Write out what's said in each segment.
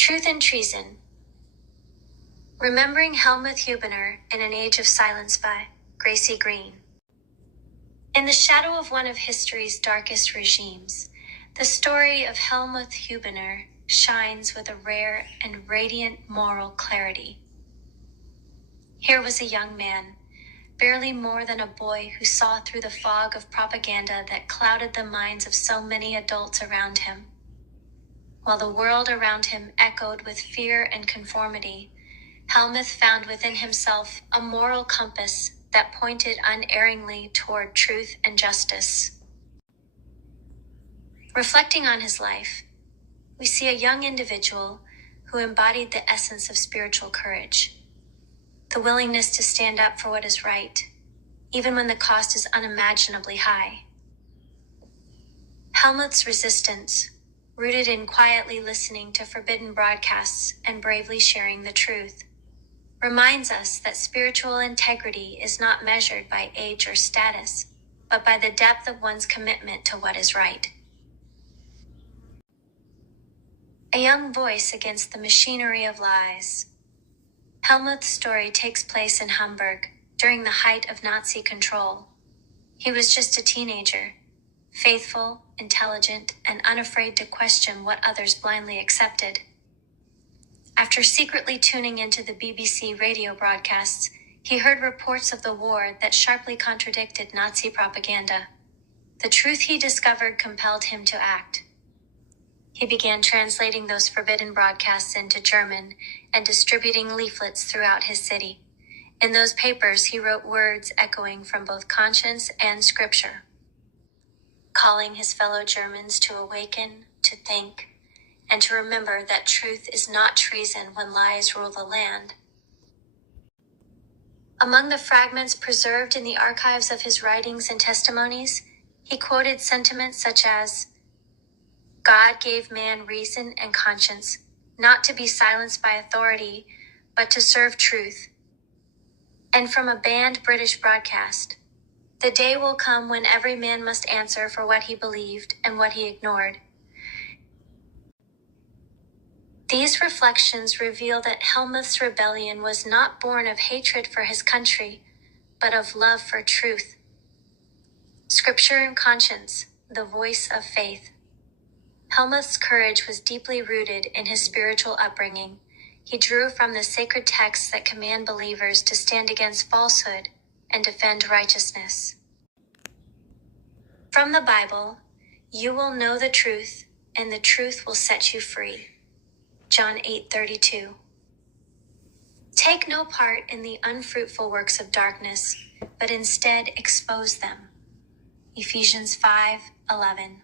Truth and Treason. Remembering Helmuth Günther in an Age of Silence by Graycie Green. In the shadow of one of history's darkest regimes, the story of Helmuth Günther shines with a rare and radiant moral clarity. Here was a young man, barely more than a boy, who saw through the fog of propaganda that clouded the minds of so many adults around him. While the world around him echoed with fear and conformity, Helmuth found within himself a moral compass that pointed unerringly toward truth and justice. Reflecting on his life, we see a young individual who embodied the essence of spiritual courage, the willingness to stand up for what is right, even when the cost is unimaginably high. Helmuth's resistance, rooted in quietly listening to forbidden broadcasts and bravely sharing the truth, reminds us that spiritual integrity is not measured by age or status, but by the depth of one's commitment to what is right. A young voice against the machinery of lies. Helmuth's story takes place in Hamburg during the height of Nazi control. He was just a teenager, faithful, intelligent, and unafraid to question what others blindly accepted. After secretly tuning into the BBC radio broadcasts, he heard reports of the war that sharply contradicted Nazi propaganda. The truth he discovered compelled him to act. He began translating those forbidden broadcasts into German and distributing leaflets throughout his city. In those papers, he wrote words echoing from both conscience and scripture, calling his fellow Germans to awaken, to think, and to remember that truth is not treason when lies rule the land. Among the fragments preserved in the archives of his writings and testimonies, he quoted sentiments such as, "God gave man reason and conscience, not to be silenced by authority, but to serve truth." And from a banned British broadcast, "The day will come when every man must answer for what he believed and what he ignored." These reflections reveal that Helmuth's rebellion was not born of hatred for his country, but of love for truth. Scripture and conscience, the voice of faith. Helmuth's courage was deeply rooted in his spiritual upbringing. He drew from the sacred texts that command believers to stand against falsehood and defend righteousness. From the Bible, "You will know the truth, and the truth will set you free." John 8:32. Take no part in the unfruitful works of darkness, but instead expose them. Ephesians 5:11.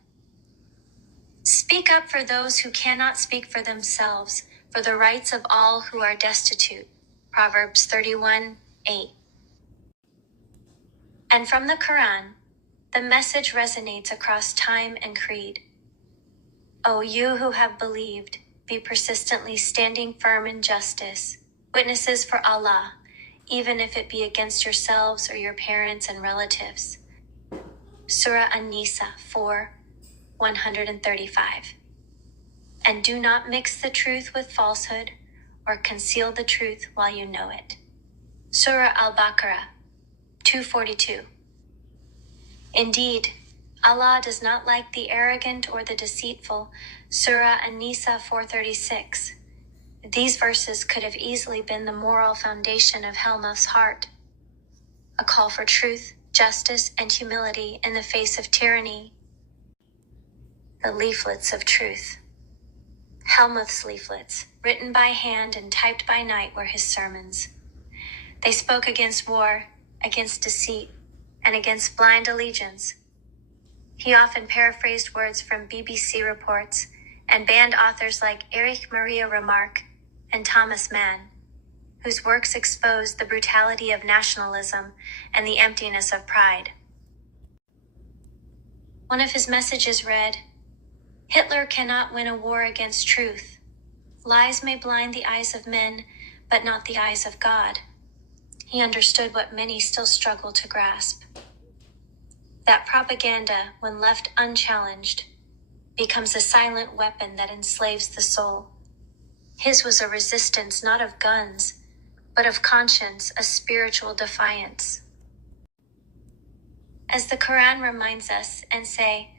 Speak up for those who cannot speak for themselves, for the rights of all who are destitute. Proverbs 31:8. And from the Quran, the message resonates across time and creed. O you who have believed, be persistently standing firm in justice, witnesses for Allah, even if it be against yourselves or your parents and relatives. Surah An-Nisa 4:135. And do not mix the truth with falsehood, or conceal the truth while you know it. Surah Al-Baqarah 2:42. Indeed, Allah does not like the arrogant or the deceitful. Surah An-Nisa 4:36. These verses could have easily been the moral foundation of Helmuth's heart. A call for truth, justice, and humility in the face of tyranny. The leaflets of truth. Helmuth's leaflets, written by hand and typed by night, were his sermons. They spoke against war, against deceit, and against blind allegiance. He often paraphrased words from BBC reports and banned authors like Erich Maria Remarque and Thomas Mann, whose works exposed the brutality of nationalism and the emptiness of pride. One of his messages read, "Hitler cannot win a war against truth. Lies may blind the eyes of men, but not the eyes of God." He understood what many still struggle to grasp. That propaganda, when left unchallenged, becomes a silent weapon that enslaves the soul. His was a resistance not of guns, but of conscience, a spiritual defiance. As the Quran reminds us and say,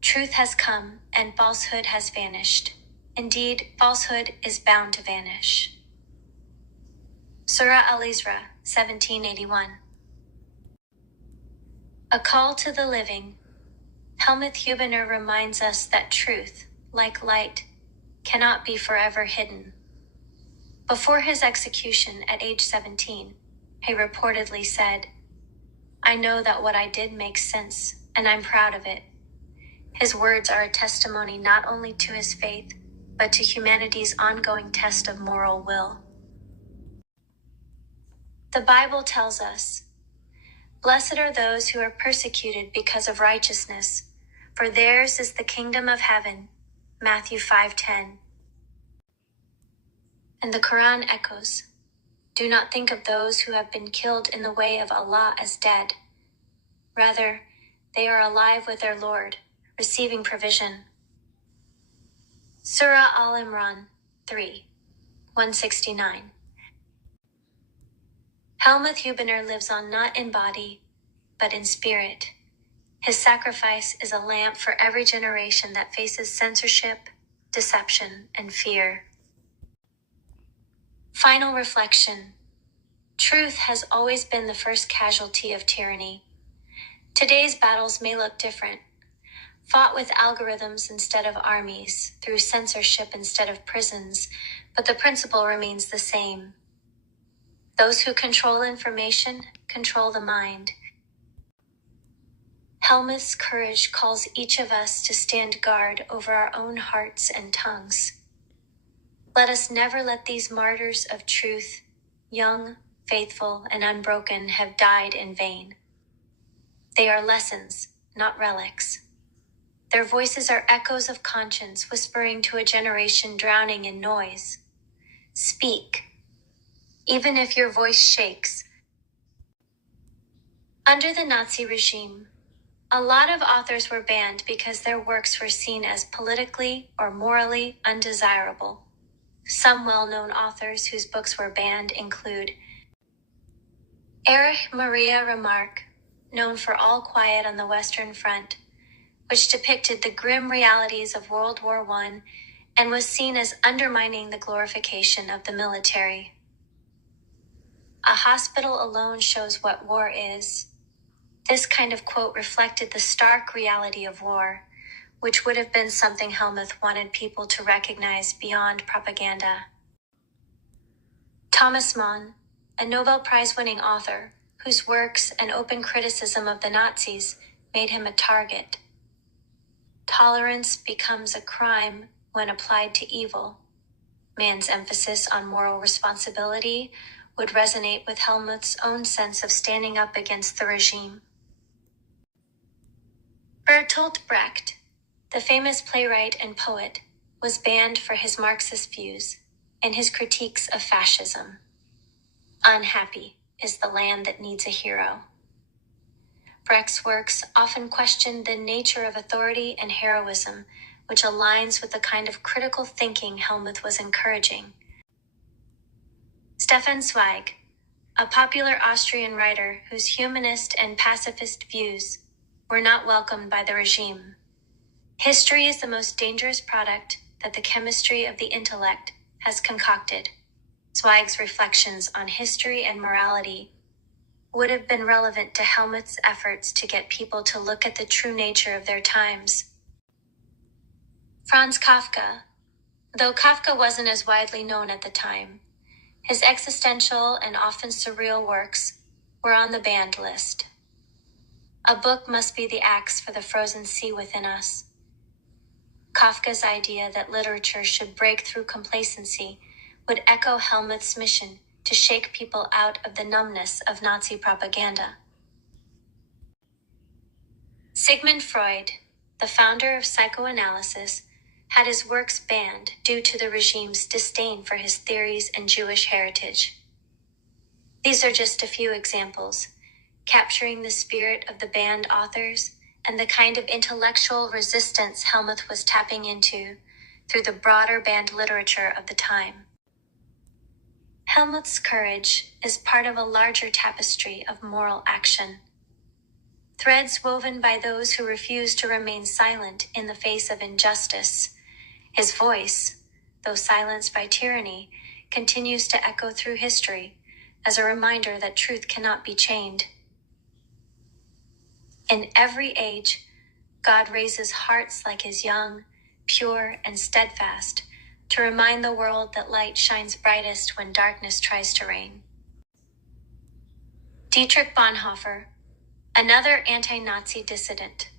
truth has come and falsehood has vanished. Indeed, falsehood is bound to vanish. Surah Al-Isra, 1781. A call to the living. Helmuth Günther reminds us that truth, like light, cannot be forever hidden. Before his execution at age 17, he reportedly said, "I know that what I did makes sense, and I'm proud of it." His words are a testimony not only to his faith, but to humanity's ongoing test of moral will. The Bible tells us, "Blessed are those who are persecuted because of righteousness, for theirs is the kingdom of heaven." Matthew 5:10. And the Quran echoes, "Do not think of those who have been killed in the way of Allah as dead. Rather, they are alive with their Lord, receiving provision." Surah Al-Imran 3, 169. Helmuth Günther lives on not in body, but in spirit. His sacrifice is a lamp for every generation that faces censorship, deception, and fear. Final reflection. Truth has always been the first casualty of tyranny. Today's battles may look different, fought with algorithms instead of armies, through censorship instead of prisons, but the principle remains the same. Those who control information control the mind. Helmuth's courage calls each of us to stand guard over our own hearts and tongues. Let us never let these martyrs of truth, young, faithful, and unbroken, have died in vain. They are lessons, not relics. Their voices are echoes of conscience whispering to a generation drowning in noise. Speak, even if your voice shakes. Under the Nazi regime, a lot of authors were banned because their works were seen as politically or morally undesirable. Some well-known authors whose books were banned include Erich Maria Remarque, known for All Quiet on the Western Front, which depicted the grim realities of World War I and was seen as undermining the glorification of the military. A hospital alone shows what war is. This kind of quote reflected the stark reality of war, which would have been something Helmuth wanted people to recognize beyond propaganda. Thomas Mann, a Nobel Prize-winning author, whose works and open criticism of the Nazis made him a target. Tolerance becomes a crime when applied to evil. Man's emphasis on moral responsibility would resonate with Helmuth's own sense of standing up against the regime. Bertolt Brecht, the famous playwright and poet, was banned for his Marxist views and his critiques of fascism. Unhappy is the land that needs a hero. Brecht's works often questioned the nature of authority and heroism, which aligns with the kind of critical thinking Helmuth was encouraging. Stefan Zweig, a popular Austrian writer whose humanist and pacifist views were not welcomed by the regime. History is the most dangerous product that the chemistry of the intellect has concocted. Zweig's reflections on history and morality would have been relevant to Helmuth's efforts to get people to look at the true nature of their times. Franz Kafka. Though Kafka wasn't as widely known at the time, his existential and often surreal works were on the banned list. A book must be the axe for the frozen sea within us. Kafka's idea that literature should break through complacency would echo Helmuth's mission to shake people out of the numbness of Nazi propaganda. Sigmund Freud, the founder of psychoanalysis, had his works banned due to the regime's disdain for his theories and Jewish heritage. These are just a few examples, capturing the spirit of the banned authors and the kind of intellectual resistance Helmuth was tapping into through the broader banned literature of the time. Helmuth's courage is part of a larger tapestry of moral action. Threads woven by those who refuse to remain silent in the face of injustice. His voice, though silenced by tyranny, continues to echo through history as a reminder that truth cannot be chained. In every age, God raises hearts like his young, pure, and steadfast to remind the world that light shines brightest when darkness tries to reign. Dietrich Bonhoeffer, another anti-Nazi dissident.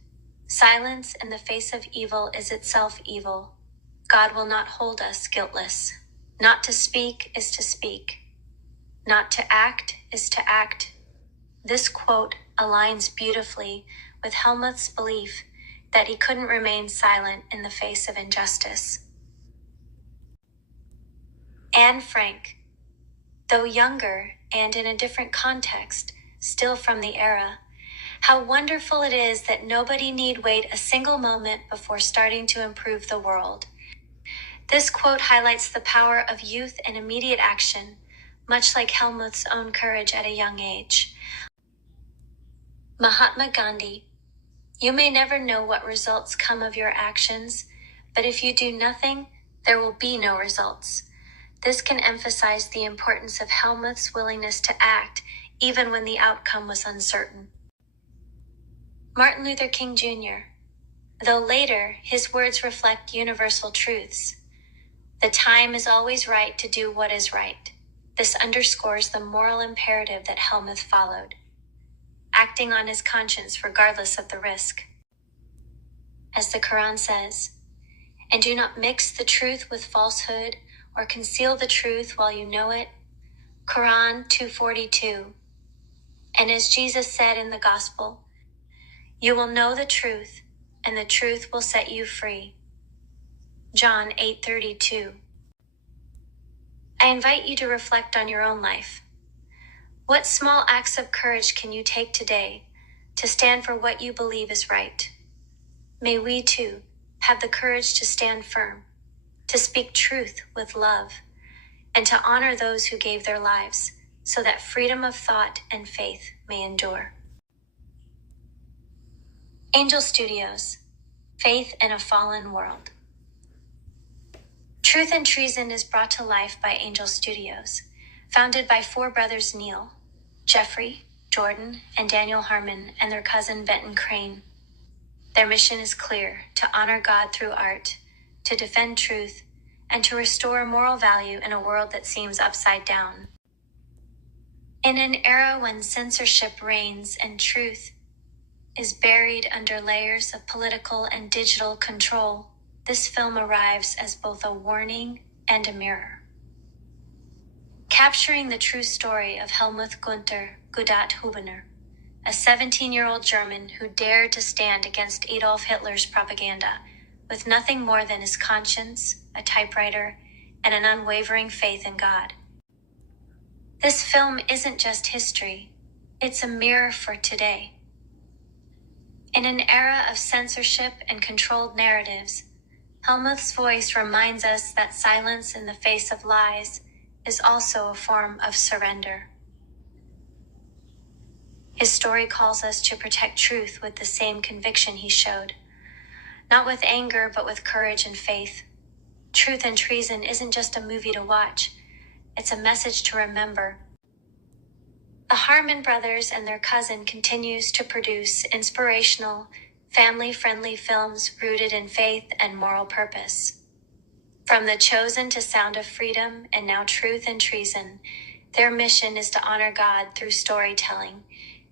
Silence in the face of evil is itself evil. God will not hold us guiltless. Not to speak is to speak. Not to act is to act. This quote aligns beautifully with Helmuth's belief that he couldn't remain silent in the face of injustice. Anne Frank, though younger and in a different context, still from the era, how wonderful it is that nobody need wait a single moment before starting to improve the world. This quote highlights the power of youth and immediate action, much like Helmuth's own courage at a young age. Mahatma Gandhi, you may never know what results come of your actions, but if you do nothing, there will be no results. This can emphasize the importance of Helmuth's willingness to act even when the outcome was uncertain. Martin Luther King Jr., though later his words reflect universal truths. The time is always right to do what is right. This underscores the moral imperative that Helmuth followed, acting on his conscience regardless of the risk. As the Quran says, "And do not mix the truth with falsehood or conceal the truth while you know it." Quran 2:42. And as Jesus said in the Gospel, "You will know the truth, and the truth will set you free." John 8:32. I invite you to reflect on your own life. What small acts of courage can you take today to stand for what you believe is right? May we too have the courage to stand firm, to speak truth with love, and to honor those who gave their lives so that freedom of thought and faith may endure. Angel Studios, Faith in a Fallen World. Truth and Treason is brought to life by Angel Studios, founded by four brothers Neil, Jeffrey, Jordan, and Daniel Harmon, and their cousin Benton Crane. Their mission is clear: to honor God through art, to defend truth, and to restore moral value in a world that seems upside down. In an era when censorship reigns and truth is buried under layers of political and digital control, this film arrives as both a warning and a mirror. Capturing the true story of Helmuth Günther Guddat Hübener, a 17-year-old German who dared to stand against Adolf Hitler's propaganda with nothing more than his conscience, a typewriter, and an unwavering faith in God. This film isn't just history, it's a mirror for today. In an era of censorship and controlled narratives, Helmuth's voice reminds us that silence in the face of lies is also a form of surrender. His story calls us to protect truth with the same conviction he showed, not with anger, but with courage and faith. Truth and Treason isn't just a movie to watch, it's a message to remember. The Harmon brothers and their cousin continues to produce inspirational, family-friendly films rooted in faith and moral purpose. From The Chosen to Sound of Freedom and now Truth and Treason, their mission is to honor God through storytelling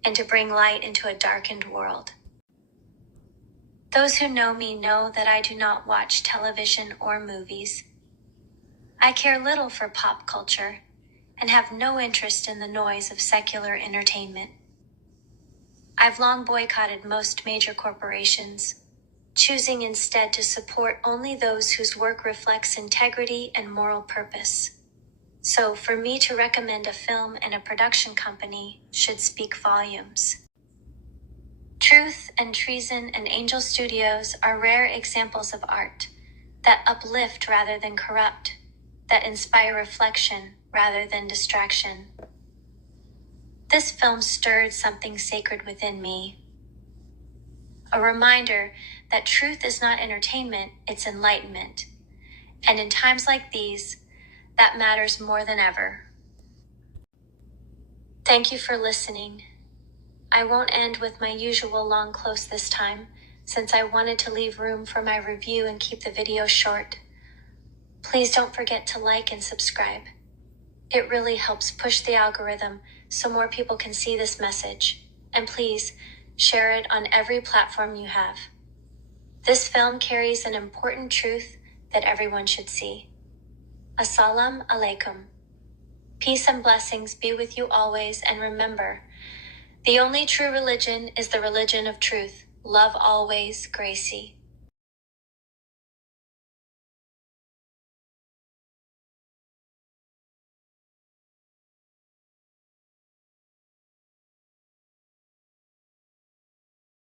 and to bring light into a darkened world. Those who know me know that I do not watch television or movies. I care little for pop culture and have no interest in the noise of secular entertainment. I've long boycotted most major corporations, choosing instead to support only those whose work reflects integrity and moral purpose. So for me to recommend a film and a production company should speak volumes. Truth and Treason and Angel Studios are rare examples of art that uplift rather than corrupt, that inspire reflection rather than distraction. This film stirred something sacred within me. A reminder that truth is not entertainment, it's enlightenment. And in times like these, that matters more than ever. Thank you for listening. I won't end with my usual long close this time, since I wanted to leave room for my review and keep the video short. Please don't forget to like and subscribe. It really helps push the algorithm so more people can see this message. And please, share it on every platform you have. This film carries an important truth that everyone should see. Assalamu alaikum. Peace and blessings be with you always, and remember, the only true religion is the religion of truth. Love always, Graycie.